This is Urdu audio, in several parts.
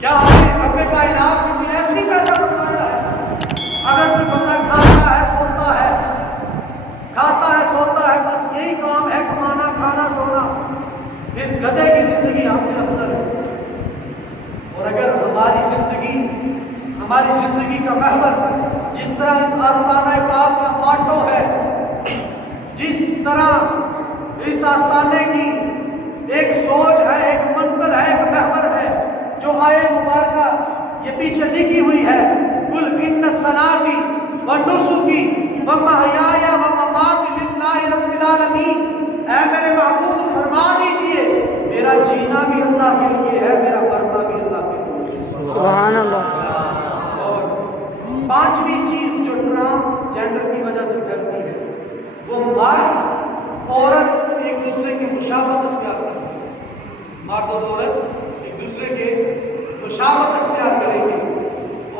کیا ہمیں رب کائنات نے کوئی ایسی پیدا فرمایا ہے؟ اگر کوئی بندہ کھاتا ہے سوتا ہے بس یہی کام ہے، کمانا کھانا سونا، پھر گدھے کی زندگی ہم سے افضل ہے۔ اور اگر ہماری زندگی کا محور جس طرح اس آستانہ پاک کا ماٹو ہے، جس طرح اس آستانے کی ایک سوچ ہے، ایک منتر ہے، ایک محور ہے، جو آیے مبارکہ یہ پیچھے لکھی ہوئی ہے، قل ان صلاتی و نسکی و محیایا و مماتی للہ رب العالمین، اے میرے محبوب فرما دیجئے میرا جینا بھی اللہ کے لیے ہے، میرا مرنا بھی اللہ کے لیے ہے۔ سبحان اللہ۔ اور پانچویں چیز جو ٹرانسجینڈر کی وجہ سے پھیلتی ہے، وہ مرد عورت ایک دوسرے کی مشابہت اختیار کرتی ہے، مرد اور عورت ایک دوسرے کے مشابہت اختیار کریں گے۔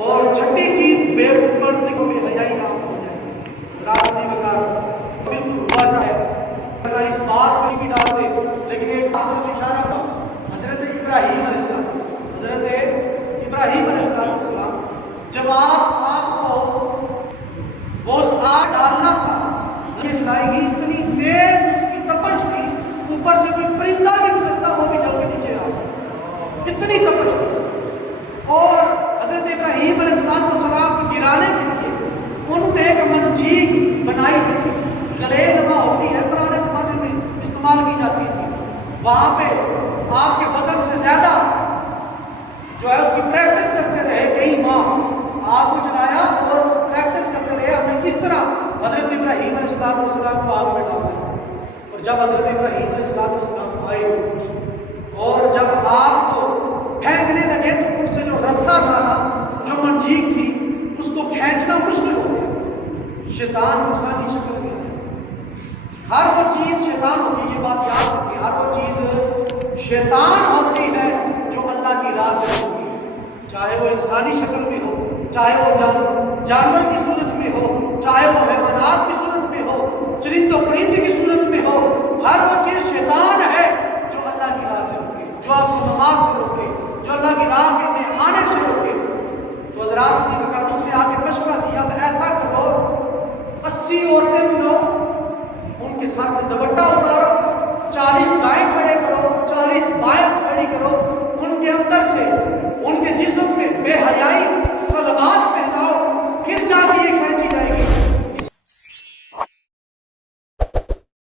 اور چھٹی چیز بے پردگی کو بے حیائی عام ہو جائے، راستی وغیرہ بالکل ہوا جائے، اگر اس بات میں بھی ڈال دے، لیکن ایک بات کو اشارہ کرو، حضرت ابراہیم علیہ السلام جب آپ کو وہ آگ ڈالنا تھا، یہ جلائی گی، اتنی تیز اس کی تپش تھی، اوپر سے کوئی پرندہ نہیں گزرتا وہ بھی جل کے نیچے آ گیا، اتنی تپش تھی۔ اور حضرت ابراہیم علیہ السلام کو گرانے کے لیے انہوں نے ایک منجیل بنائی تھی، گلے نما ہوتی ہے، پرانے زمانے میں استعمال کی جاتی تھی، وہاں پہ آپ کے وزن سے زیادہ جو ہے اس کی پریکٹس کرتے رہے کئی ماہ، آگ کو جلایا اور اس پریکٹس کرتے رہے ہمیں کس طرح حضرت ابراہیم علیہ السلام کو آگ میں ڈالنا ہے۔ اور جب حضرت ابراہیم علیہ السلام آئے اور جب آگ کو پھینکنے لگے تو ان سے جو رسا تھا نا، جو منجیل تھی، اس کو کھینچنا مشکل ہو گیا۔ شیطان انسانی شکل میں ہر وہ چیز شیطان ہوتی ہے، یہ بات یاد رکھیے، ہر وہ چیز شیطان ہوتی ہے جو اللہ کی راہ سے ہوتی ہے، چاہے وہ انسانی شکل میں ہو، چاہے وہ جانور کی صورت میں ہو، چاہے وہ حیوانات کی صورت میں ہو، چرند و پرند کی صورت میں ہو، ہر وہ